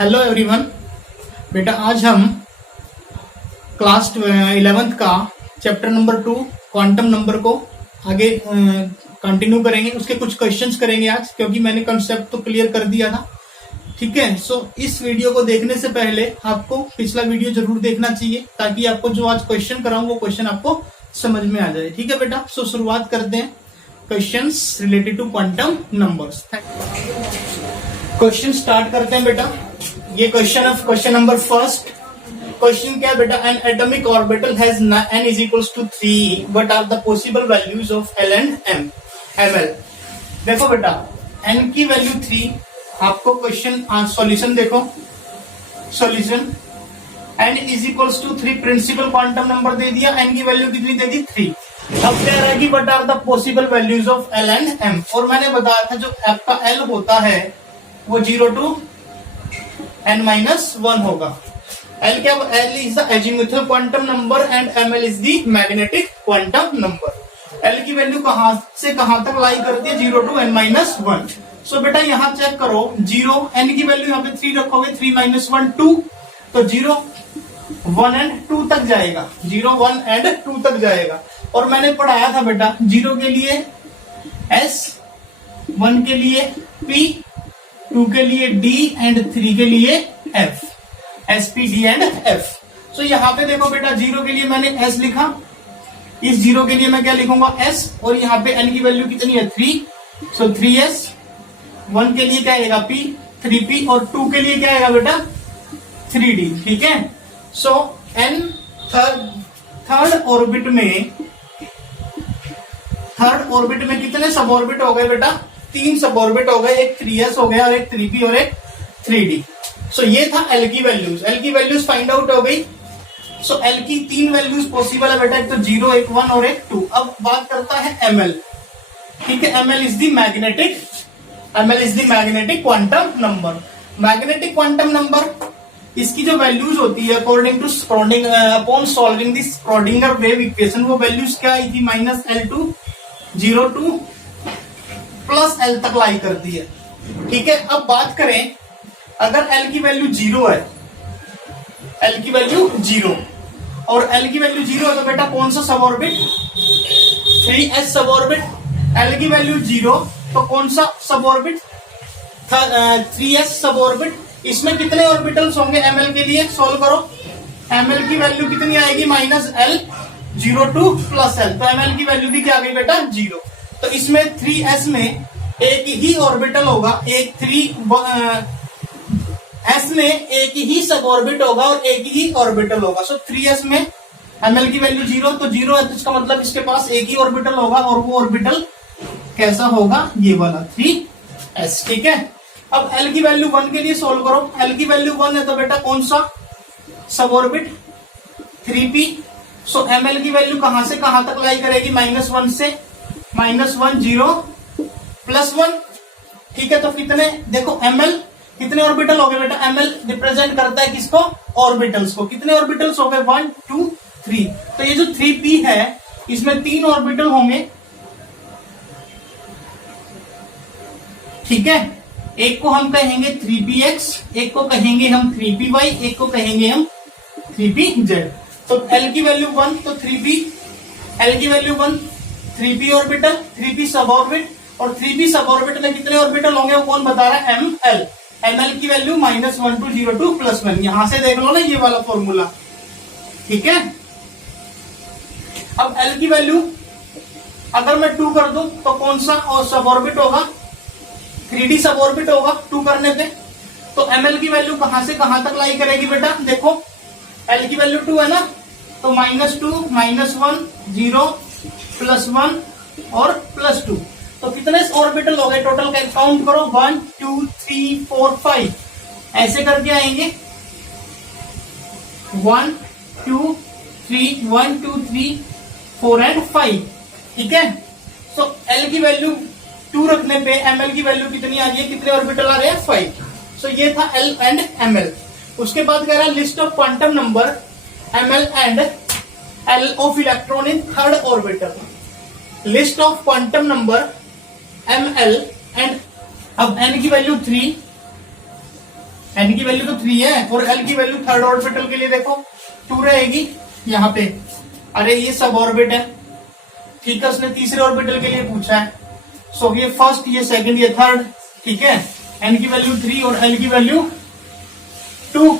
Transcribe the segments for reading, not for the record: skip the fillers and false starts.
Hello everyone. बेटा आज हम क्लास 11th का चैप्टर नंबर 2 क्वांटम नंबर को आगे कंटिन्यू करेंगे। उसके कुछ क्वेश्चंस करेंगे आज, क्योंकि मैंने कंसेप्ट तो क्लियर कर दिया था। ठीक है, सो इस वीडियो को देखने से पहले आपको पिछला वीडियो जरूर देखना चाहिए, ताकि आपको जो आज क्वेश्चन कराऊं वो क्वेश्चन आपको समझ में आ जाए। ठीक है बेटा, सो शुरुआत करते हैं questions related to quantum numbers. Question start करते हैं बेटा। ये क्वेश्चन नंबर फर्स्ट। क्वेश्चन क्या है बेटा? An atomic orbital has n is equals to 3, what are the possible values of L and ml। देखो बेटा, n की वैल्यू 3, आपको क्वेश्चन सॉल्यूशन देखो। Solution n is equals to 3 principal quantum number दे दिया, n की वैल्यू कितनी दे दी? 3। अब कह रहा है कि what are the possible values of L and m, और मैंने बताया था जो आपका L होता है वो 0 to n-1 होगा। L क्या? L is the azimuthal quantum number and ml is the magnetic quantum number. L की वैल्यू कहां से कहां तक लाई करती है? 0 to n-1। सो बेटा यहां चेक करो, 0 n की वैल्यू यहाँ पे 3 रखोगे, 3 - 1 2, तो 0 1 एंड 2 तक जाएगा। 0 1 एंड 2 तक जाएगा। और मैंने पढ़ाया था बेटा, 0 के लिए S, 1 के लिए P, 2 के लिए D एंड 3 के लिए F, SP D and F। सो यहाँ पे देखो बेटा, 0 के लिए मैंने S लिखा, इस 0 के लिए मैं क्या लिखूंगा? S, और यहाँ पे n की वैल्यू कितनी है? 3। सो 3S। 1 के लिए क्या आएगा? P, 3P, और 2 के लिए क्या आएगा बेटा? 3D। ठीक है, सो n थर्ड ऑर्बिट में कितने सब ऑर्बिट हो गए बेटा? 3 सब ऑर्बिट हो गए, एक 3s हो गया और एक 3p और एक 3d। सो ये था L की वैल्यूज। L की वैल्यूज फाइंड आउट हो गई। सो L की 3 वैल्यूज पॉसिबल है बेटा, एक तो 0, एक 1 और एक 2। अब बात करता है ml। ठीक है, ml is the magnetic quantum number. Magnetic quantum number, इसकी जो वैल्यूज होती है according two upon solving this Schrödinger wave equation, वो वैल्यूज क्या आई थी? -L to 0 to +L तक लाई करती है। ठीक है, अब बात करें, अगर L की वैल्यू 0 है, L की वैल्यू 0 और L की वैल्यू 0 है, तो बेटा कौन सा सब ऑर्बिट? 3s सब ऑर्बिट। L की वैल्यू 0, तो कौन सा सब ऑर्बिट? 3s सब ऑर्बिट। इसमें कितने ऑर्बिटल्स होंगे ml के लिए? सोल्व करो। ml की वैल्यू कितनी आएगी? -L 0 to +L, तो ml की वैल्यू भी क्या आ गई बेटा? 0। तो इसमें 3s में एक ही ऑर्बिटल होगा, s में एक ही सब ऑर्बिट होगा और एक ही ऑर्बिटल होगा। सो 3s में ml की वैल्यू 0, तो 0 है, तो इसका मतलब इसके पास एक ही ऑर्बिटल होगा, और वो ऑर्बिटल कैसा होगा? ये वाला 3s। ठीक है, अब L की वैल्यू 1 के लिए सोल्व करो। L की वैल्यू 1 है, तो बेटा कौन सा सब ऑर्बिट? 3p। सो ml की वैल्यू कहां से कहां तक लाई करेगी? -1 से -1 0 +1। ठीक है, तो कितने? देखो ml कितने ऑर्बिटल हो गए बेटा? ml रिप्रेजेंट करता है किसको? ऑर्बिटल्स को। कितने ऑर्बिटल्स हो गए? 1 2 3। तो ये जो 3p है, इसमें 3 ऑर्बिटल होंगे। ठीक है, एक को हम कहेंगे 3px, एक को कहेंगे हम 3py, एक को कहेंगे हम 3pz। तो L की वैल्यू 1, तो 3p, L की वैल्यू 1, 3p ऑर्बिटल, 3p सब ऑर्बिट, और 3p सब ऑर्बिट में कितने ऑर्बिटल होंगे वो कौन बता रहा है? ml। ml की वैल्यू -1 to 0 to +1। यहां से देख लो ना ये वाला फॉर्मूला। ठीक है, अब L की वैल्यू अगर मैं 2 कर दूं, तो कौन सा और सब ऑर्बिट होगा? 3d सब ऑर्बिट होगा 2 करने पे। तो ml की वैल्यू कहां से कहां तक लाई करेगी बेटा? देखो L की वैल्यू 2 है ना, तो -2 -1 0 +1 और +2। तो कितने ऑर्बिटल हो गए टोटल? काउंट करो, 1 2 3 4 5, ऐसे करके आएंगे। 1 2 3 4 एंड 5। ठीक है, सो L की वैल्यू 2 रखने पे ml की वैल्यू कितनी आ रही है? कितने ऑर्बिटल आ रहे हैं? 5। सो ये था L एंड ml। उसके बाद कह रहा है list of quantum number ml and L of electron in third orbital. List of quantum number ml and, अब n की वैल्यू 3, एन की वैल्यू तो 3 है और एल की वैल्यू थर्ड ऑर्बिटल के लिए देखो 2 रहेगी यहाँ पे। अरे ये सब ऑर्बिट है, ठीक है, उसने तीसरे ऑर्बिटल के लिए पूछा है। सो ये फर्स्ट, ये सेकंड, ये थर्ड, ठीक है। एन की वैल्यू 3 और एल की वैल्यू 2,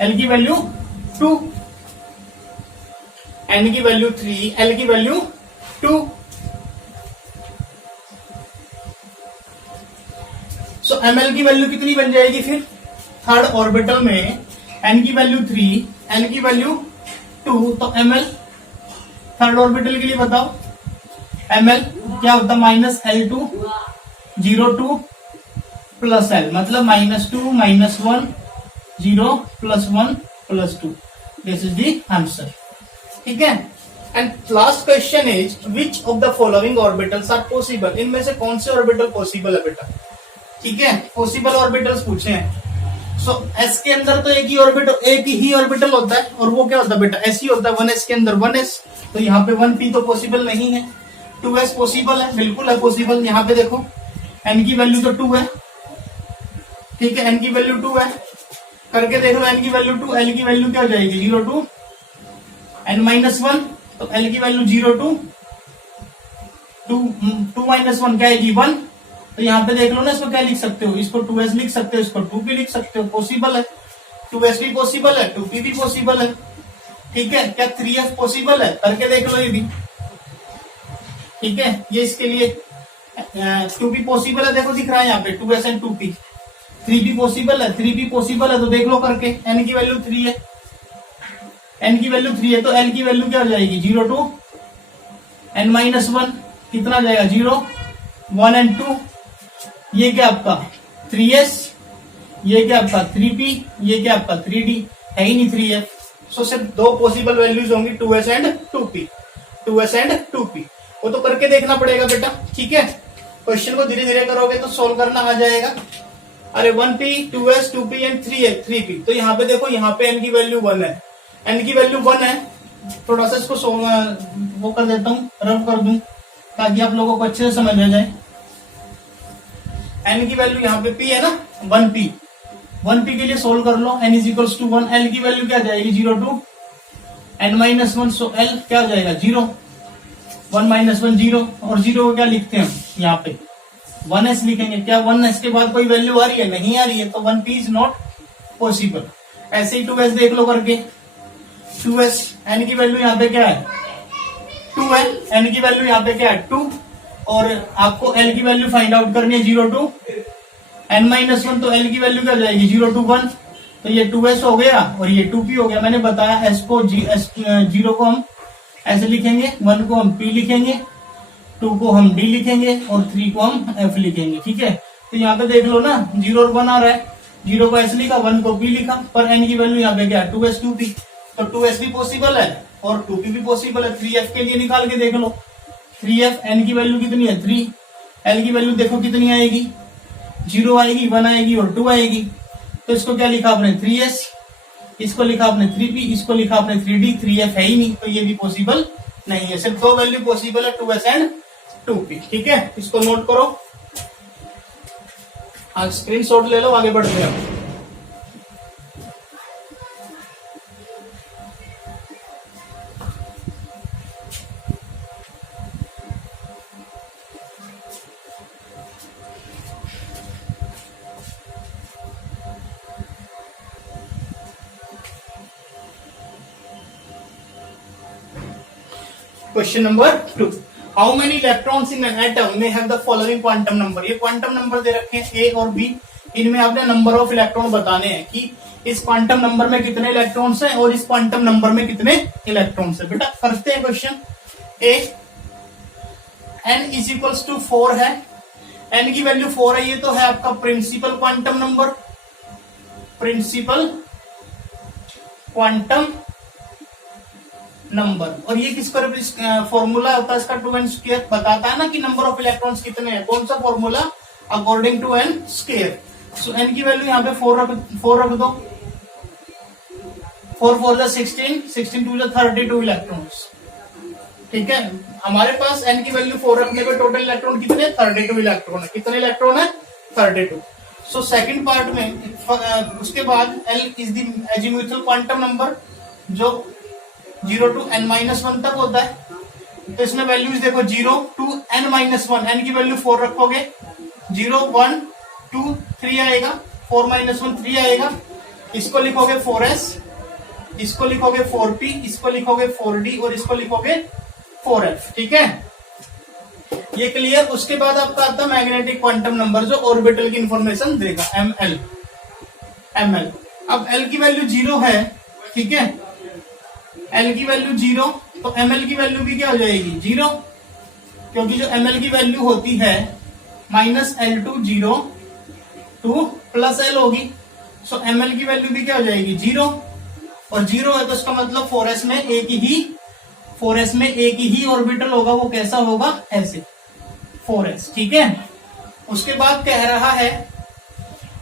एल की वैल्यू 2, एन की वैल्यू 3, एल की वैल्यू 2। सो एमएल की वैल्यू कितनी बन जाएगी फिर थर्ड ऑर्बिटल में? एन की वैल्यू 3, एन की वैल्यू 2, तो एमएल थर्ड ऑर्बिटल के लिए बताओ एमएल क्या होता है? -L2 0 2 प्लस एल, मतलब -2 -1 0 +1 +2। दिस इज द आंसर, ठीक है। And last question is which of the following orbitals are possible? इनमें से कौन से ऑर्बिटल पॉसिबल है बेटा? ठीक है, पॉसिबल ऑर्बिटल्स पूछे हैं। सो एस के अंदर तो एक ही ऑर्बिटल होता है, और वो क्या होता है बेटा? एस ही होता है। 1s के अंदर 1s, तो यहाँ पे 1p तो पॉसिबल नहीं है। 2s पॉसिबल है, बिल्कुल है पॉसिबल। यहाँ पे देखो n की वैल्यू तो 2 है, ठीक है, n की वैल्यू 2 है, करके देख लो n की वैल्यू 2, l की वैल्यू क्या हो जाएगी? 0 2 n-1, तो l की वैल्यू 0 2 2 -1 क्या आएगी? 1। तो यहाँ पे देख लो ना, इसको क्या लिख सकते हो? इसको 2s लिख सकते हो, इसको 2p लिख सकते हो, पॉसिबल है। 2s भी पॉसिबल है, 2p भी पॉसिबल है, ठीक है। क्या 3f पॉसिबल है? करके देख लो ये भी, ठीक है। ये इसके लिए 2p पॉसिबल है, देखो दिख रहा है यहाँ पे 2s and 2p। 3p possible है, 3p पॉसिबल है, तो देख लो करके। n की वैल्यू 3 है, n की वैल्यू 3 है, तो l की वैल्यू क्या हो जाएगी? 0 2 n-1, कितना जाएगा? 0 1 एंड 2। ये क्या आपका 3s, ये क्या आपका 3p, ये क्या आपका 3d, है ही नहीं 3f। सो सिर्फ दो पॉसिबल वैल्यूज होंगी 2s and 2p, 2s and 2p। वो तो करके देखना पड़ेगा बेटा, ठीक है। क्वेश्चन को धीरे धीरे करोगे तो सोल्व करना आ जाएगा। अरे 1p 2s 2p and 3p, तो यहाँ पे देखो, यहाँ पे n की वैल्यू 1 है, n की वैल्यू 1 है। थोड़ा सा इसको वो कर देता हूँ, रब कर दूं, ताकि आप लोगों को अच्छे से समझ आ जाए। n की वैल्यू यहाँ पे p है ना, 1p के लिए सोल्व कर लो। n is equals to 1, l की वैल्यू क्या जाएगी? 0 2 n-1, सो l क्या हो जाएगा? 0 1 -1 0, और 0 को क्या लिखते हैं हम यहाँ पे? 1s लिखेंगे। क्या 1s के बाद कोई वैल्यू आ रही है? नहीं आ रही है, तो 1p इज नॉट पॉसिबल। ऐसे ही 2s देख लो करके, 2s, n की वैल्यू यहाँ पे क्या है? 2 है, n की वैल्यू यहाँ पे क्या है? 2, और आपको l की वैल्यू फाइंड आउट करनी है 0 2 n-1, तो l की वैल्यू क्या हो जाएगी? 0 2 1, तो ये 2s हो गया और ये 2p हो गया। मैंने बताया s को 0 को हम ऐसे लिखेंगे, 1 को हम p लिखेंगे, 2 को हम d लिखेंगे, और 3 को हम f लिखेंगे, ठीक है। तो यहाँ पे देख लो ना, 0 और 1 आ रहा है, 0 को s लिखा, 1 को p लिखा, पर n की वैल्यू यहाँ पे क्या है? 2s 2p, तो 2s भी पॉसिबल है और 2p भी पॉसिबल है। 3f के लिए निकाल के देख लो, 3f, n की वैल्यू कितनी है? 3, l की वैल्यू देखो कितनी आएगी? 0 आएगी, 1 आएगी और 2 आएगी। तो इसको क्या लिखा आपने? 3s, इसको लिखा आपने 3p, इसको लिखा आपने 3d, 3f है ही नहीं, तो ये भी पॉसिबल नहीं है। सिर्फ दो वैल्यू पॉसिबल है, 2s एंड 2p, ठीक है। इसको नोट करो, स्क्रीनशॉट ले लो, आगे बढ़ते हैं। Question number 2, how many electrons in an atom में have the following quantum number? ये क्वांटम नंबर दे रखे हैं ए और बी, इनमें आपने नंबर ऑफ इलेक्ट्रॉन बताने हैं कि इस क्वांटम नंबर में कितने इलेक्ट्रॉन्स हैं और इस क्वांटम नंबर में कितने इलेक्ट्रॉन्स हैं। बेटा करते हैं question. A, n is equals to 4 है, n की वैल्यू 4 है, ये तो है आपका principal quantum number, principal quantum number. और ये किसका फॉर्मूला होता है इसका? 2n स्क्वायर बताता है ना कि नंबर ऑफ इलेक्ट्रॉन्स कितने हैं। कौन सा formula? According to n square. So n की वैल्यू यहाँ पे 4 रख दो, 4 4 16, 16 2 32 इलेक्ट्रॉन्स, ठीक है। हमारे पास n की वैल्यू 4 रखने पे टोटल इलेक्ट्रॉन कितने? 32 इलेक्ट्रॉन है। कितने इलेक्ट्रॉन है? 32। सो सेकंड पार्ट में उसके बाद L is the azimuthal quantum number जो 0 to n-1 तक होता है। तो इसमें वैल्यूज देखो 0 to n-1, n की वैल्यू 4 रखोगे, 0 1 2 3 आएगा, 4 - 1 3 आएगा, इसको लिखोगे 4s, इसको लिखोगे 4p, इसको लिखोगे 4d और इसको लिखोगे 4f। ठीक है, ये क्लियर। उसके बाद आपका आता है मैग्नेटिक क्वांटम नंबर जो ऑर्बिटल की इंफॉर्मेशन देगा, ml। अब l की वैल्यू 0 है, ठीक है, l की वैल्यू 0, तो ml की वैल्यू भी क्या हो जाएगी 0, क्योंकि जो ml की वैल्यू होती है -L to 0 to +L होगी। सो ml की वैल्यू भी क्या हो जाएगी 0, और 0 है तो इसका मतलब 4s में एक ही ऑर्बिटल होगा। वो कैसा होगा, ऐसे 4s। ठीक है, उसके बाद कह रहा है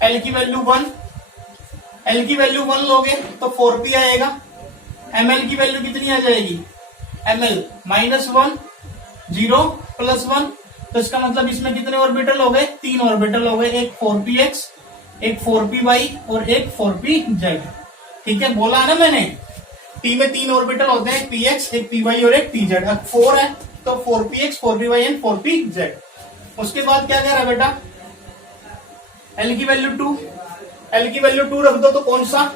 L की वैल्यू 1, L की वैल्यू 1 लोगे तो 4p आएगा। ml की वैल्यू कितनी आ जाएगी, ml -1 0 +1, तो इसका मतलब इसमें कितने ऑर्बिटल हो गए, 3 ऑर्बिटल हो गए, एक 4px, एक 4py और एक 4pz। ठीक है, बोला है ना मैंने, T में 3 ऑर्बिटल होते हैं, एक px, एक py और एक pz। अब 4 है तो 4px 4py एंड 4pz। उसके बाद क्या कह रहा है बेटा, L की वैल्यू 2, L की वैल्यू 2 रख दो तो कौन सा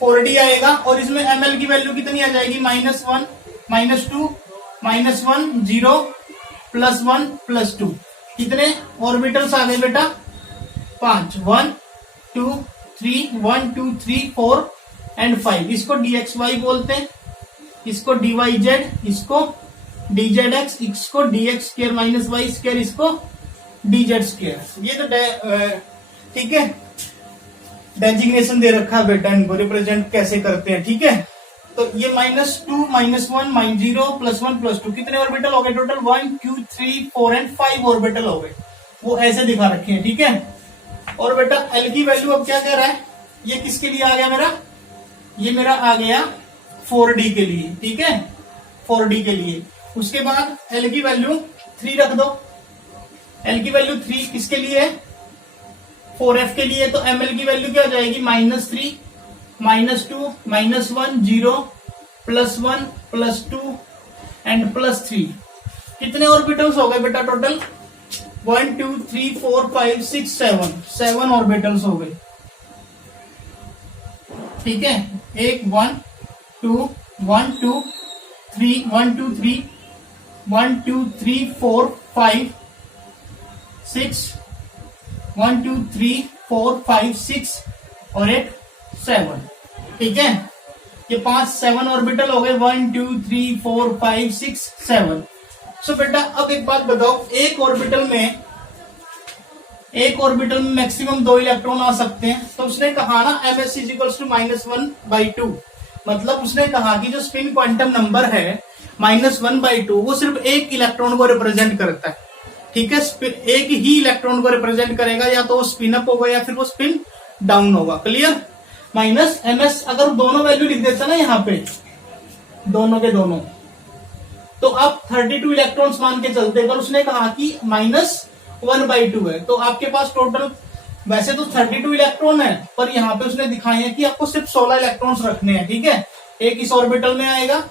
4d आएगा, और इसमें ml की वैल्यू कितनी आ जाएगी -1 -2 -1 0 +1 +2। कितने ऑर्बिटल्स आ गए बेटा, 5, 1 2 3 1 2 3 4 एंड 5। इसको dxy बोलते हैं, इसको dyz, इसको dzx, इसको dx² - y², इसको dz²। ये तो ठीक है, डेजिग्नेशन दे रखा है बेटा, इनको रिप्रेजेंट कैसे करते हैं। ठीक है, तो ये -2 -1 -0 +1 +2 कितने ऑर्बिटल हो गए टोटल, 1 2 3 4 एंड 5 ऑर्बिटल हो गए, वो ऐसे दिखा रखे हैं। ठीक है, और बेटा L की वैल्यू अब क्या कह रहा है, ये किसके लिए आ गया मेरा, ये मेरा आ गया 4d के लिए। ठीक है, 4d के लिए। उसके बाद L की वैल्यू 3 रख दो, L की वैल्यू 3 किसके लिए है, 4f के लिए। तो ml की वैल्यू क्या हो जाएगी, -3 -2 -1 0 +1 +2 एंड +3। कितने ऑर्बिटल्स हो गए बेटा टोटल, 1 2 3 4 5 6 7 ऑर्बिटल्स हो गए। ठीक है, एक 1 2 1 2 3 1 2 3 1 2 3 4 5 6 1 2 3 4 5 6 और एक 7। ठीक है, ये 7 ऑर्बिटल हो गए, 1 2 3 4 5 6 7। सो बेटा अब एक बात बताओ, एक ऑर्बिटल में मैक्सिमम 2 इलेक्ट्रॉन आ सकते हैं। तो उसने कहा ना ms = -1/2, मतलब उसने कहा कि जो स्पिन क्वांटम नंबर है -1/2 वो सिर्फ एक इलेक्ट्रॉन को रिप्रेजेंट करता है। ठीक है, एक ही इलेक्ट्रॉन को रिप्रेजेंट करेगा, या तो वो स्पिन अप होगा या फिर वो स्पिन डाउन होगा। क्लियर, -ms अगर दोनों वैल्यू लिख देता ना यहाँ पे, दोनों के दोनों, तो आप 32 इलेक्ट्रॉन्स मान के चलते, पर उसने कहा कि -1/2 है। तो आपके पास टोटल वैसे तो 32 इलेक्ट्रॉन है, पर यहाँ पे उसने दिखाए हैं कि आपको सिर्फ 16 इलेक्ट्रॉन्स रखने हैं। ठीक है, एक इस ऑर्बिटल में आएगा,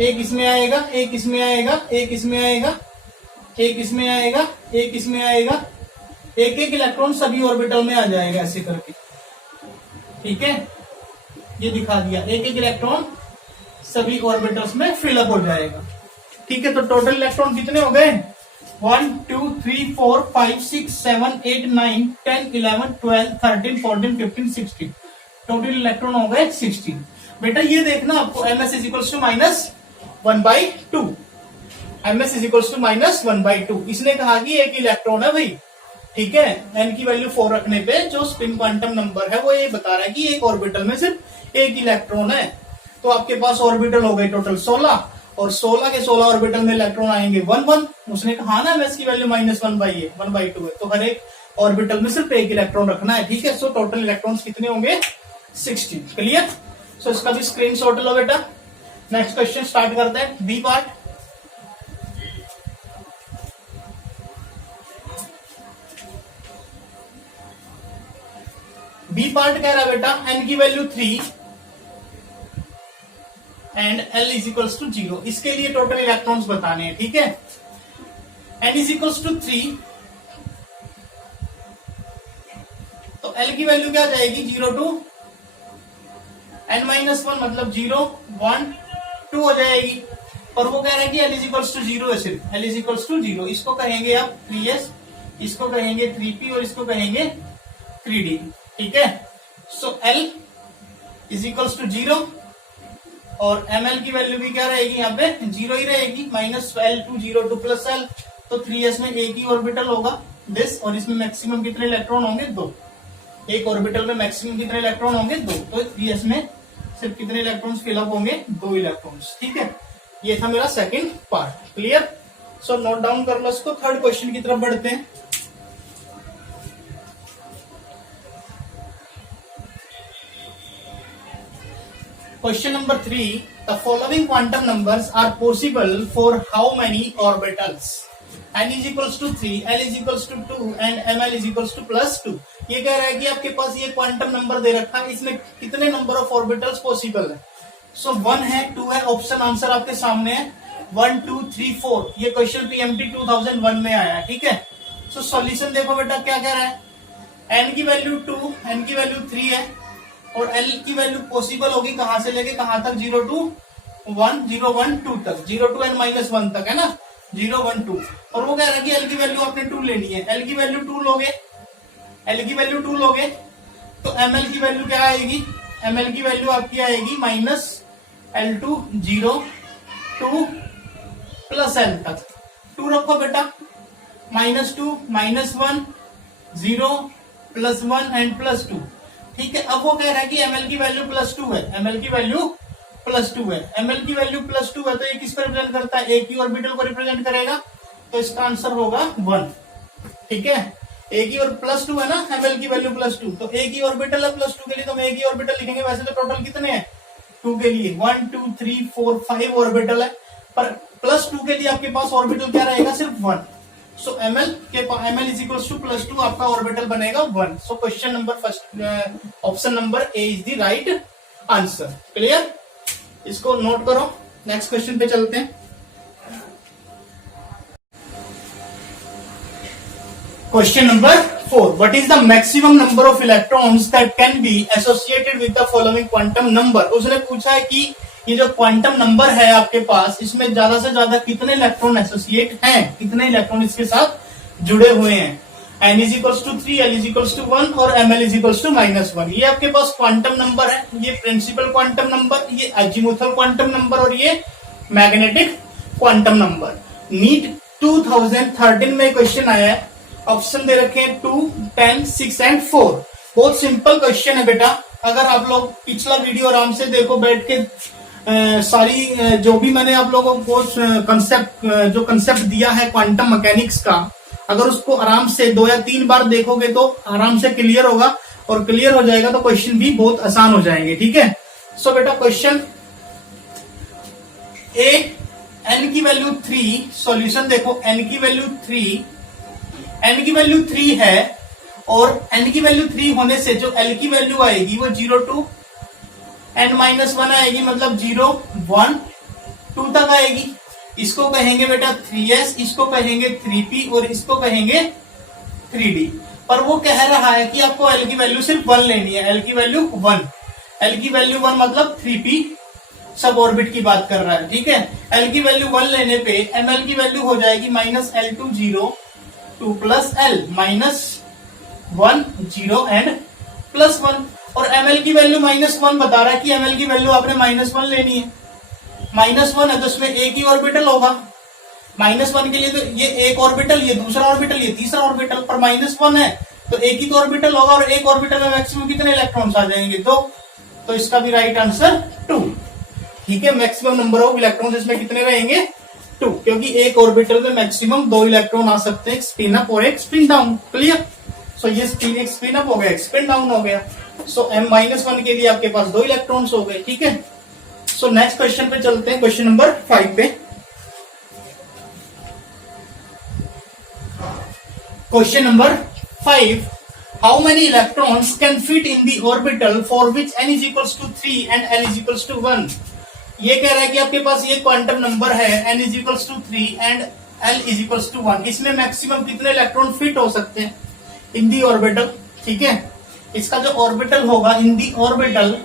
एक इसमें आएगा, एक इसमें आएगा, एक इसमें आएगा, एक इसमें आएगा, एक इसमें आएगा, एक एक इलेक्ट्रॉन सभी ऑर्बिटल में आ जाएगा ऐसे करके। ठीक है, ये दिखा दिया, एक एक इलेक्ट्रॉन सभी ऑर्बिटल्स में फिलअप हो जाएगा। ठीक है, तो टोटल इलेक्ट्रॉन कितने हो गए, 1 2 3 4 5 6 7 8 9 10 11 12 13 14 15 16 टोटल इलेक्ट्रॉन हो गए 16। बेटा ये देखना आपको ms = -1/2, ms = -1/2। इसने कहा कि एक इलेक्ट्रॉन है भाई। ठीक है, n की वैल्यू 4 रखने पे जो स्पिन क्वांटम नंबर है वो ये बता रहा है कि एक ऑर्बिटल में सिर्फ एक इलेक्ट्रॉन है। तो आपके पास ऑर्बिटल हो गए टोटल 16, और 16 के 16 ऑर्बिटल में इलेक्ट्रॉन आएंगे 1 1। उसने कहा ना ms की वैल्यू -1/2 है, तो हर एक ऑर्बिटल में सिर्फ एक इलेक्ट्रॉन रखना है। ठीक है, सो टोटल इलेक्ट्रॉन्स कितने होंगे, 16। क्लियर, सो इसका भी स्क्रीनशॉट लो बेटा। नेक्स्ट क्वेश्चन स्टार्ट करते हैं, बी पार्ट। बी पार्ट कह रहा है बेटा n की value 3 and l is equals to 0। इसके लिए टोटल इलेक्ट्रॉन्स बताने हैं, ठीक है। n इज इक्वल्स टू 3, तो l की वैल्यू क्या आ जाएगी 0 टू n माइनस 1 मतलब 0 1 2 हो जाएगी। और वो कह रहे हैं कि l इज इक्वल्स टू 0 है, सिर्फ l इज इक्वल्स टू 0। इसको कहेंगे आप 3s, इसको कहेंगे 3p और इसको कहेंगे 3d, ठीक है। सो l इज इक्वल्स टू 0 और ml की वैल्यू भी क्या रहेगी यहाँ पे 0 ही रहेगी, minus l to 0 to plus l। तो 3s में एक ही ऑर्बिटल होगा दिस, और इसमें मैक्सिमम कितने इलेक्ट्रॉन होंगे 2। एक ऑर्बिटल में मैक्सिमम कितने इलेक्ट्रॉन होंगे 2, तो 3s में सिर्फ कितने इलेक्ट्रॉन्स फिलअप होंगे 2 इलेक्ट्रॉन्स, ठीक है। ये था मेरा second part, clear. So note down कर लो इसको। थर्ड क्वेश्चन की तरफ बढ़ते हैं। Question number 3, the following quantum numbers are possible for how many orbitals? n is equals to 3, l is equals to 2 and ml is equals to plus 2। ये कह रहा है कि आपके पास ये क्वांटम नंबर दे रखा है, इसमें कितने नंबर ऑफ ऑर्बिटल्स पॉसिबल है। सो 1 है, 2 है, ऑप्शन आंसर आपके सामने है 1 2 3 4। ये क्वेश्चन पीएमटी 2001 में आया है, ठीक है। सो सॉल्यूशन देखो बेटा क्या कह रहा है, n की वैल्यू 2, n की वैल्यू 3 है और l की वैल्यू पॉसिबल होगी कहां से लेके कहां तक 0 टू 1 0 1 2 तक, 0 टू n माइनस 1 तक, है ना, 0 1 2। और वो कह रहा है कि l की वैल्यू आपने 2 लेनी है। l की वैल्यू 2 लोगे, l की वैल्यू 2 लोगे तो ml की वैल्यू क्या आएगी, ml की वैल्यू आपकी आएगी minus l to 0 to plus l तक। 2 रखो बेटा, -2 -1 0 +1 एंड +2, ठीक है। अब वो कह रहा है कि ml की वैल्यू +2 है, ml की वैल्यू +2 है, ml की वैल्यू +2 है, तो ये किसको रिप्रेजेंट करता है, एक ही ऑर्बिटल को रिप्रेजेंट करेगा, तो इसका आंसर होगा 1, ठीक है। एक ही और +2 है ना, ml की वैल्यू +2, तो एक ही ऑर्बिटल है +2 के लिए, तो हम एक ही ऑर्बिटल लिखेंगे। वैसे तो टोटल कितने हैं 2 के लिए 1 2 3 4 5 ऑर्बिटल है, पर +2 के लिए आपके पास ऑर्बिटल क्या रहेगा, सिर्फ 1। सो ml इज इक्वल टू +2, आपका ऑर्बिटल बनेगा 1। So question number first, option number A is the right answer, clear. इसको नोट करो, नेक्स्ट क्वेश्चन पे चलते हैं। Question number 4, what is the maximum number of electrons that can be associated with the following quantum number. उसने पूछा है कि ये जो क्वांटम नंबर है आपके पास, इसमें ज्यादा से ज्यादा कितने इलेक्ट्रॉन एसोसिएट हैं, कितने इलेक्ट्रॉन इसके साथ जुड़े हुए हैं। n is equals to 3, l is equals to 1 और ml इज इक्वल्स टू -1। ये आपके पास क्वांटम नंबर है, ये प्रिंसिपल क्वांटम नंबर, ये अजीमुथल क्वांटम नंबर और ये मैग्नेटिक क्वांटम नंबर। नीट 2013 में क्वेश्चन आया है, ऑप्शन दे रखे हैं 2 10 6 एंड 4। बहुत सिंपल क्वेश्चन है बेटा। अगर आप लोग पिछला वीडियो आराम से देखो बैठ के, सारी जो भी मैंने आप लोगों को कंसेप्ट दिया है क्वांटम मैकेनिक्स का, अगर उसको आराम से 2 या 3 बार देखोगे तो आराम से क्लियर होगा, और क्लियर हो जाएगा तो क्वेश्चन भी बहुत आसान हो जाएंगे, ठीक है। सो बेटा क्वेश्चन ए, n की वैल्यू 3, सॉल्यूशन देखो, n की वैल्यू 3 है, और n की वैल्यू 3 होने से जो l की वैल्यू आएगी वो 0 टू n-1 आएगी, मतलब 0 1 2 तक आएगी। इसको कहेंगे बेटा 3s, इसको कहेंगे 3p और इसको कहेंगे 3d। पर वो कह रहा है कि आपको l की वैल्यू सिर्फ 1 लेनी है, l की वैल्यू 1, l की वैल्यू 1 मतलब 3p सब ऑर्बिट की बात कर रहा है, ठीक है। l की वैल्यू 1 लेने पे ml की वैल्यू हो जाएगी -l to 0 2 plus l -1 0 and +1, और ml की वैल्यू -1 बता रहा है कि ml की वैल्यू आपने -1 लेनी है। -1 है तो इसमें एक ही ऑर्बिटल होगा, -1 के लिए तो ये एक ऑर्बिटल, ये दूसरा ऑर्बिटल, ये तीसरा ऑर्बिटल, पर -1 है तो एक ही तो ऑर्बिटल होगा, और एक ऑर्बिटल में मैक्सिमम कितने इलेक्ट्रॉन्स आ जाएंगे, तो इसका भी राइट आंसर 2, ठीक है। मैक्सिमम नंबर ऑफ इलेक्ट्रॉन्स इसमें कितने रहेंगे 2, क्योंकि एक ऑर्बिटल में मैक्सिमम 2 इलेक्ट्रॉन आ सकते हैं, एक स्पिन अप और एक स्पिन डाउन, क्लियर। सो ये एक स्पिन अप हो गया, एक स्पिन डाउन हो गया। सो m-1 के लिए आपके पास 2 इलेक्ट्रॉन्स हो गए, ठीक है। सो नेक्स्ट क्वेश्चन पे चलते हैं, क्वेश्चन नंबर 5 पे। Question number 5, how many electrons can fit in the orbital for which n is equals to 3 and l is equals to 1। ये कह रहा है कि आपके पास ये क्वांटम नंबर है n is equals to 3 and l is equals to 1। इसमें मैक्सिमम कितने इलेक्ट्रॉन फिट हो सकते हैं इन दी ऑर्बिटल। ठीक है, इसका जो ऑर्बिटल होगा in the orbital,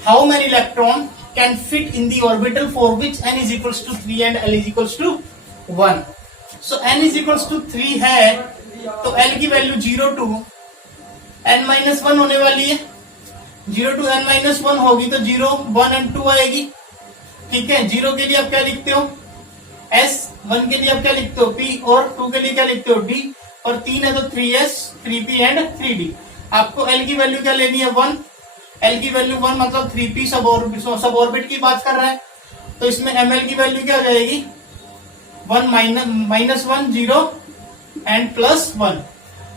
how many electron can fit in the orbital for which n is equals to 3 and l is equals to 1। So n is equals to 3 है तो l की value 0 to n-1 होने वाली है। 0 to n-1 होगी तो 0, 1 and 2 आएगी। ठीक है, 0 के लिए आप क्या लिखते हो s, 1 के लिए आप क्या लिखते हो p, और 2 के लिए क्या लिखते हो d, और 3 है तो 3s, 3p एंड 3d। आपको l की वैल्यू क्या लेनी है 1, l की वैल्यू 1 मतलब 3p सब ऑर्बिट की बात कर रहा है, तो इसमें ml की वैल्यू क्या हो जाएगी 1 माइनस 1 0 एंड प्लस 1।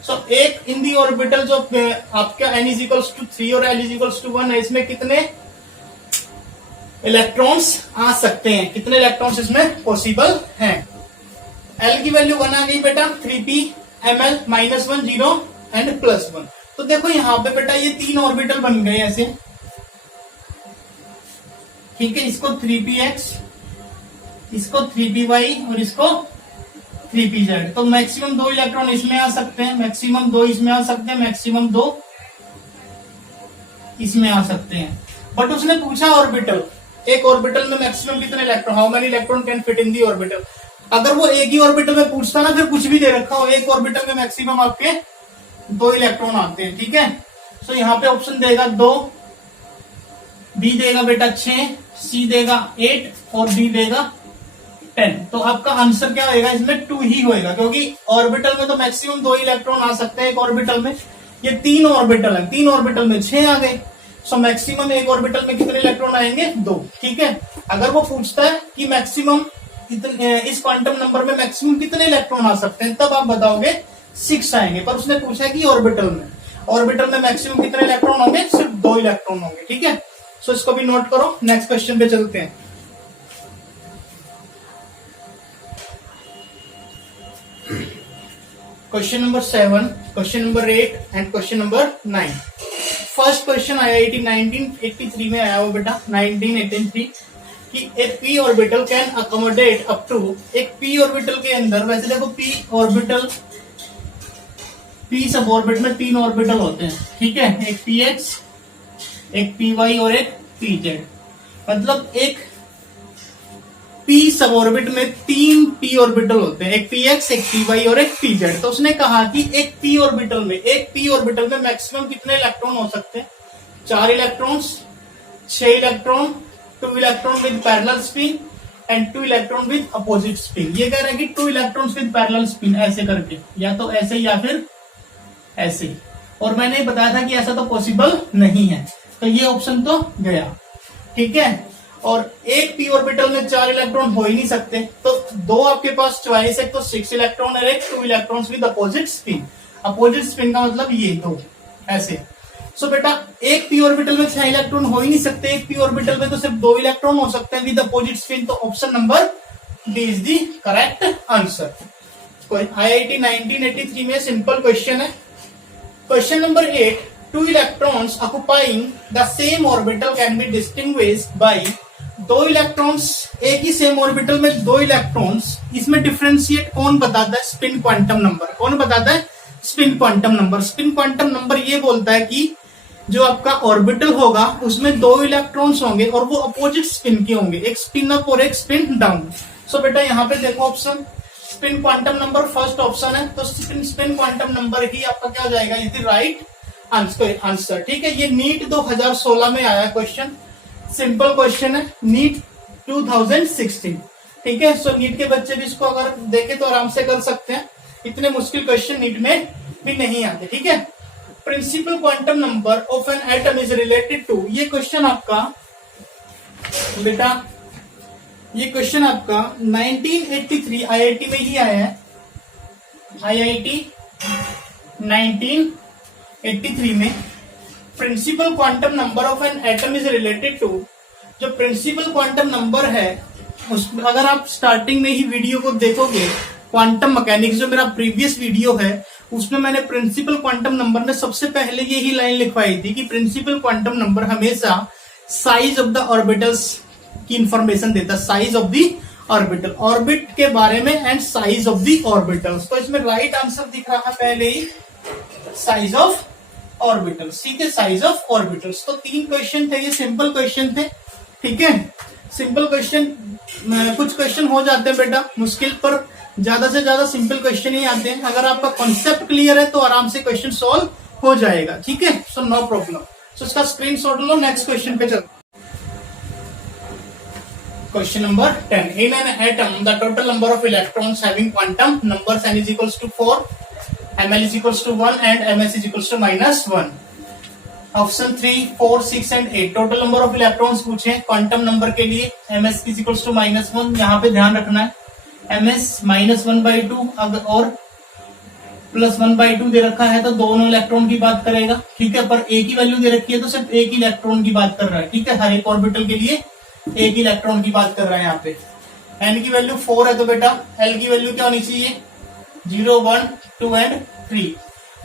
सो एक इन दी ऑर्बिटल जो आपका n इज इक्वल्स टू 3 और l इज इक्वल्स टू 1 है, इसमें कितने इलेक्ट्रॉन्स आ सकते हैं, कितने इलेक्ट्रॉन्स इसमें पॉसिबल हैं। l की वैल्यू 1 आ गई बेटा, 3p ml minus 1 0 and plus 1। तो देखो यहाँ पे बेटा ये 3 ऑर्बिटल बन गए ऐसे। ठीक है, इसको 3px, इसको 3py और इसको 3pz। तो मैक्सिमम 2 इलेक्ट्रॉन इसमें आ सकते हैं, मैक्सिमम 2 इसमें आ सकते हैं, मैक्सिमम 2 इसमें आ सकते हैं। बट उसने पूछा ऑर्बिटल, एक ऑर्बिटल में मैक्सिमम कितने electron, how many electron can fit in the orbital. अगर वो एक ही ऑर्बिटल में पूछता ना, फिर कुछ भी दे रखा हो, एक ऑर्बिटल में मैक्सिमम आपके 2 इलेक्ट्रॉन आते हैं। ठीक है, सो यहाँ पे ऑप्शन देगा 2, बी देगा बेटा 6, सी देगा 8 और डी देगा 10। तो आपका आंसर क्या होगा इसमें 2 ही होएगा, क्योंकि ऑर्बिटल में तो मैक्सिमम 2 इलेक्ट्रॉन आ सकते हैं एक ऑर्बिटल में। ये 3 ऑर्बिटल है, 3 ऑर्बिटल में 6 आ गए, सो मैक्सिमम एक ऑर्बिटल में कितने इलेक्ट्रॉन आएंगे 2। ठीक है, अगर वो पूछता है कि मैक्सिमम इस क्वांटम नंबर में मैक्सिमम कितने इलेक्ट्रॉन आ सकते हैं, तब आप बताओगे 6 आएंगे। पर उसने पूछा है कि ऑर्बिटल में मैक्सिमम कितने इलेक्ट्रॉन होंगे, सिर्फ 2 इलेक्ट्रॉन होंगे। ठीक है, सो इसको भी नोट करो। नेक्स्ट क्वेश्चन पे चलते हैं। Question number 7, question number 8 and question number 9। First question IIT 1983 में आया हुआ बेटा, 1983 कि एक p orbital can accommodate up to, एक p ऑर्बिटल के अंदर, वैसे देखो p orbital, p sub orbit में 3 ऑर्बिटल होते हैं। ठीक है, एक px, एक py और एक pz। मतलब एक p सब ऑर्बिट में 3 p ऑर्बिटल होते हैं, एक px, एक py और एक pz। तो उसने कहा कि एक p ऑर्बिटल में मैक्सिमम कितने इलेक्ट्रॉन हो सकते हैं, 4 electrons, 6 electron, 2 electron with parallel spin and 2 electron with opposite spin. ये कह रहे हैं कि 2 इलेक्ट्रॉन्स विद पैरेलल स्पिन, ऐसे करके, या तो ऐसे या फिर ऐसे। और मैंने बताया था कि ऐसा तो पॉसिबल नहीं है, तो ये ऑप्शन तो गया। ठीक है, और एक p ऑर्बिटल में 4 इलेक्ट्रॉन हो ही नहीं सकते, तो 2 आपके पास चॉइस है, तो 6 इलेक्ट्रॉन और एक 2 electrons with opposite spin. Opposite spin का मतलब ये 2 ऐसे। सो बेटा एक p ऑर्बिटल में 6 इलेक्ट्रॉन हो ही नहीं सकते, एक p ऑर्बिटल में तो सिर्फ 2 इलेक्ट्रॉन हो सकते हैं विद अपोजिट स्पिन। तो option number D is the correct answer. IIT 1983 में सिंपल क्वेश्चन है। Question number 8, 2 electrons occupying the same orbital can be distinguished by, 2 electrons एक ही सेम ऑर्बिटल में 2 इलेक्ट्रॉन्स, इसमें डिफरेंशिएट कौन बताता है, स्पिन क्वांटम नंबर। कौन बताता है, spin quantum number. Spin quantum number ये बोलता है कि जो आपका ऑर्बिटल होगा उसमें 2 इलेक्ट्रॉन्स होंगे और वो अपोजिट स्पिन के होंगे, एक स्पिन अप और एक स्पिन डाउन। सो बेटा यहाँ पे देखो option, spin quantum number first option है, तो स्पिन क्वांटम नंबर ही आपका क्या हो जाएगा, इज द राइट आंसर। ठीक है, ये नीट 2016 में आया क्वेश्चन, सिंपल क्वेश्चन है, नीट 2016। ठीक है, सो नीट के बच्चे भी इसको अगर देखे तो आराम से कर सकते हैं, इतने मुश्किल क्वेश्चन नीट में भी नहीं आते। ठीक है, principal quantum number of an atom is related to, ये क्वेश्चन आपका बेटा, ये क्वेश्चन आपका 1983 IIT में ही आया है। IIT 1983 में principal quantum number of an atom is related to, जो प्रिंसिपल क्वांटम नंबर है उसमें अगर आप स्टार्टिंग में ही वीडियो को देखोगे, क्वांटम मैकेनिक्स जो मेरा प्रीवियस वीडियो है उसमें मैंने प्रिंसिपल क्वांटम नंबर में सबसे पहले यही लाइन लिखवाई थी कि प्रिंसिपल क्वांटम नंबर हमेशा साइज ऑफ द ऑर्बिटल्स की इंफॉर्मेशन देता है, size of the orbital, orbit के बारे में and size of the orbitals. तो इसमें राइट आंसर दिख रहा है पहले ही साइज ऑफ ऑर्बिटल्स, ठीक है, साइज ऑफ ऑर्बिटल्स। तो 3 क्वेश्चन थे, ये सिंपल क्वेश्चन थे, ठीक है, सिंपल क्वेश्चन। कुछ क्वेश्चन हो जाते हैं बेटा मुश्किल, पर ज्यादा से ज्यादा सिंपल क्वेश्चन ही आते हैं। अगर आपका कॉन्सेप्ट क्लियर है तो आराम से क्वेश्चन सॉल्व हो जाएगा, ठीक है, सो नो प्रॉब्लम। सो इसका स्क्रीनशॉट लो, नेक्स्ट क्वेश्चन पे चलते। Question number 10. In an atom, the total number of electrons having quantum numbers n is equals to 4, ml is equals to 1 and ms is equals to -1. Option 3, 4, 6 and 8. Total number of electrons पूछे quantum number के लिए, ms is equals to -1। यहाँ पे ध्यान रखना है ms -1/2 और +1/2 दे रखा है तो दोनों इलेक्ट्रॉन की बात करेगा, ठीक है, पर एक ही वैल्यू दे रखी है तो सिर्फ एक ही इलेक्ट्रॉन की बात कर रहा है, ठीक है, हर एक ऑर्बिटल के लिए एक ही इलेक्ट्रॉन की बात कर रहा है। यहाँ पे n की वैल्यू 4 है तो बेटा l की वैल्यू क्या होनी चाहिए, 0, 1, 2 एंड 3।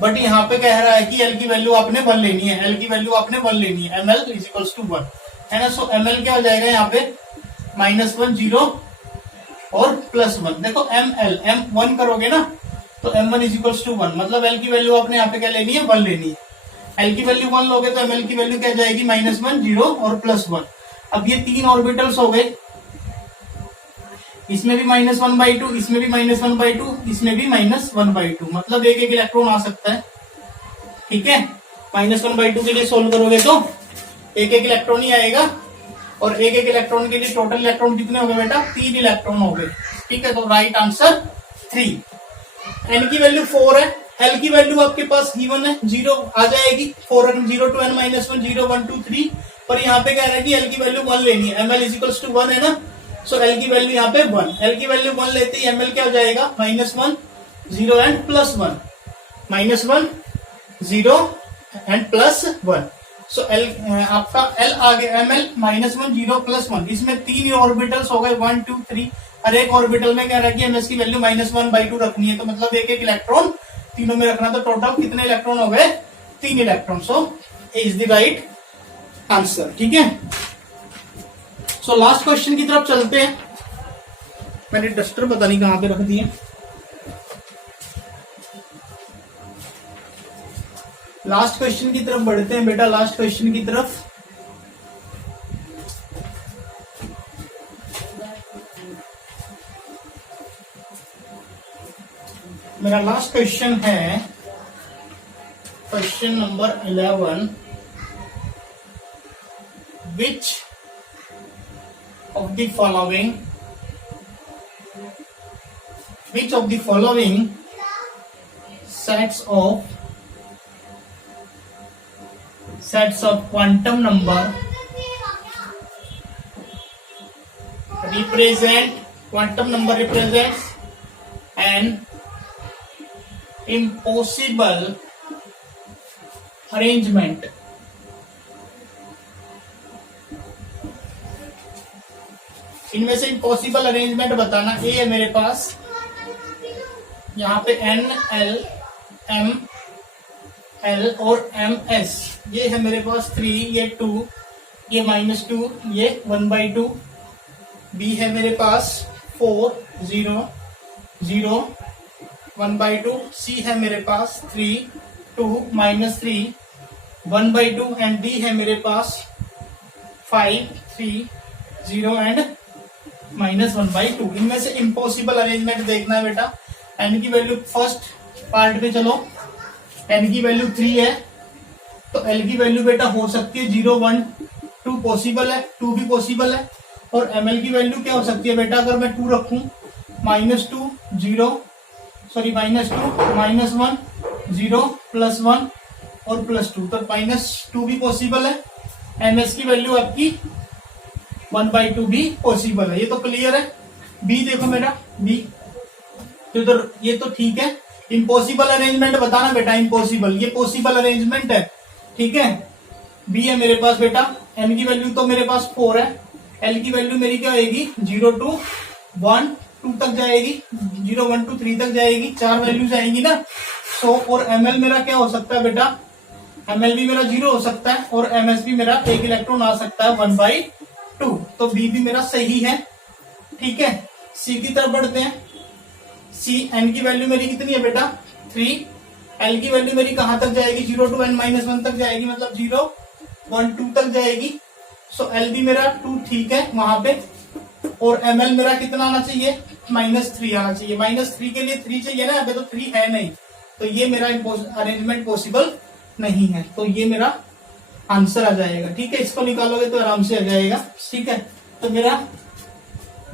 बट यहाँ पे कह रहा है कि l की वैल्यू आपने 1 लेनी है, l की वैल्यू आपने 1 लेनी है, ml इज इक्वल्स टू 1 है ना। सो ml क्या हो जाएगा यहाँ पे -1, 0 और +1। देखो ml m1 करोगे ना तो m1 इज इक्वल्स टू 1, मतलब l की वैल्यू आपने यहाँ पे क्या लेनी है, 1 लेनी है। l की वैल्यू 1 लोगे तो ml की वैल्यू क्या जाएगी, -1, 0 और +1। अब ये 3 ऑर्बिटल्स हो गए, इसमें भी -1/2, इसमें भी -1/2, इसमें भी -1/2, मतलब एक इलेक्ट्रॉन आ सकता है, ठीक है। -1/2 के लिए सोल्व करोगे तो एक इलेक्ट्रॉन ही आएगा और एक इलेक्ट्रॉन के लिए टोटल इलेक्ट्रॉन कितने हो गए बेटा, 3 इलेक्ट्रॉन हो गए, ठीक है। तो राइट आंसर 3। n की वैल्यू 4 है, l की वैल्यू आपके पास गिवन है 0 आ जाएगी, 4 0 to n -1, 0, 1, 2, 3, पर यहाँ पे कह रहा है कि l की वैल्यू 1 लेनी है, ml इज इक्वल्स टू 1 है ना। सो l की वैल्यू यहाँ पे 1, l की वैल्यू 1 लेते ही ml क्या हो जाएगा, -1, 0 एंड +1, -1, 0 एंड +1। सो l आपका l आ गया, ml -1, 0, +1, इसमें 3 ऑर्बिटल्स हो गए, 1, 2, 3। हर एक ऑर्बिटल में कह रहा है कि ms की वैल्यू -1/2 रखनी है, तो मतलब एक इलेक्ट्रॉन तीनों में रखना, तो टोटल कितने इलेक्ट्रॉन हो गए, 3 electron. So A is the right answer, ठीक है। सो लास्ट क्वेश्चन की तरफ चलते हैं। मैंने डस्टर पता नहीं कहां पे रख दिए। लास्ट क्वेश्चन की तरफ बढ़ते हैं बेटा, लास्ट क्वेश्चन की तरफ। मेरा लास्ट क्वेश्चन है question number 11। Which of the following sets of quantum number represents an impossible arrangement? इनमें से इम्पॉसिबल अरेंजमेंट बताना। ए है मेरे पास, यहाँ पे N, L, M, L और MS, ये है मेरे पास 3, ये 2, ये -2, ये 1/2। B है मेरे पास 4, 0, 0, 1/2। C है मेरे पास 3, 2, -3, 1/2 एंड D है मेरे पास 5, 3, 0 एंड -1/2। इनमें से इम्पॉसिबल अरेंजमेंट देखना है बेटा। n की वैल्यू फर्स्ट पार्ट पे चलो, n की वैल्यू 3 है तो l की वैल्यू बेटा हो सकती है 0, 1, 2 पॉसिबल है, 2 भी पॉसिबल है। और ml की वैल्यू क्या हो सकती है बेटा, अगर मैं 2 रखूं, -2, 0, सॉरी -2, -1, 0, +1 और +2, तो -2 भी पॉसिबल है। ms की वैल्यू आपकी 1/2 भी पॉसिबल है। ये तो क्लियर है। बी देखो मेरा, बी तो इधर ये तो ठीक है। इम्पॉसिबल अरेंजमेंट बताना बेटा, इम्पॉसिबल, ये पॉसिबल अरेंजमेंट है, ठीक है। बी है मेरे पास बेटा, n की वैल्यू तो मेरे पास 4 है, l की वैल्यू मेरी क्या होगी, 0 to 1, 2 तक जाएगी, 0, 1, 2, 3 तक जाएगी, 4 वैल्यूज आएंगी ना। 100 और ml मेरा क्या हो सकता है बेटा, ml भी मेरा 0 हो सकता है और ms भी मेरा 1 इलेक्ट्रॉन आ सकता है 1/2। तो बी भी मेरा सही है। ठीक है, सी की तरफ बढ़ते हैं। सी एन की वैल्यू मेरी कितनी है बेटा 3, एल की वैल्यू मेरी कहां तक जाएगी 0 to n-1 तक जाएगी, मतलब 0 1 2 तक जाएगी। सो एल भी मेरा 2 ठीक है वहां पे, और एम एल मेरा कितना आना चाहिए -3 आना चाहिए। -3 के लिए 3 चाहिए ना, अभी तो 3 है नहीं, तो ये मेरा अरेंजमेंट पॉसिबल नहीं है, तो ये मेरा आंसर आ जाएगा। ठीक है, इसको निकालोगे तो आराम से आ जाएगा। ठीक है, तो मेरा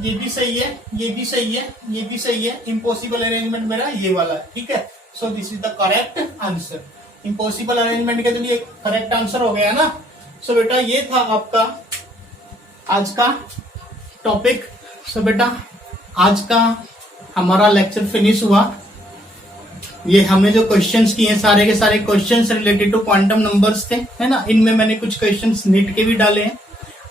ये भी सही है, ये भी सही है, ये भी सही है। इम्पॉसिबल अरेंजमेंट मेरा ये वाला है। ठीक है, so this is the correct answer. Impossible arrangement के लिए करेक्ट आंसर हो गया ना। सो बेटा ये था आपका आज का टॉपिक। सो बेटा आज का हमारा लेक्चर फिनिश हुआ। ये हमें जो क्वेश्चंस किए सारे के सारे questions related to quantum numbers थे, है ना। इनमें मैंने कुछ क्वेश्चंस नीट के भी डाले हैं,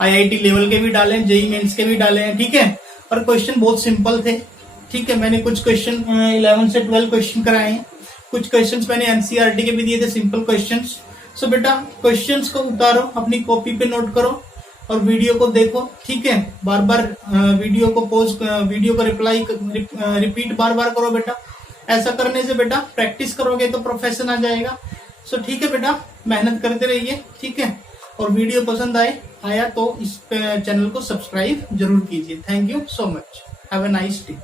आईआईटी लेवल के भी डाले हैं, जेईई मेंस के भी डाले हैं। ठीक है, और क्वेश्चन बहुत सिंपल थे। ठीक है, मैंने कुछ क्वेश्चन 11 से 12 क्वेश्चन कराए हैं, कुछ क्वेश्चंस मैंने एनसीईआरटी के भी दिए थे, सिंपल क्वेश्चंस। सो बेटा क्वेश्चंस को उतारो, अपनी कॉपी पे नोट करो और वीडियो को देखो। ठीक है, बार बार वीडियो को वीडियो को रिपीट बार बार करो बेटा। ऐसा करने से बेटा प्रैक्टिस करोगे तो प्रोफेशन आ जाएगा। सो ठीक है बेटा, मेहनत करते रहिए। ठीक है, और वीडियो पसंद आया तो इस चैनल को सब्सक्राइब जरूर कीजिए। Thank you so much, have a nice day.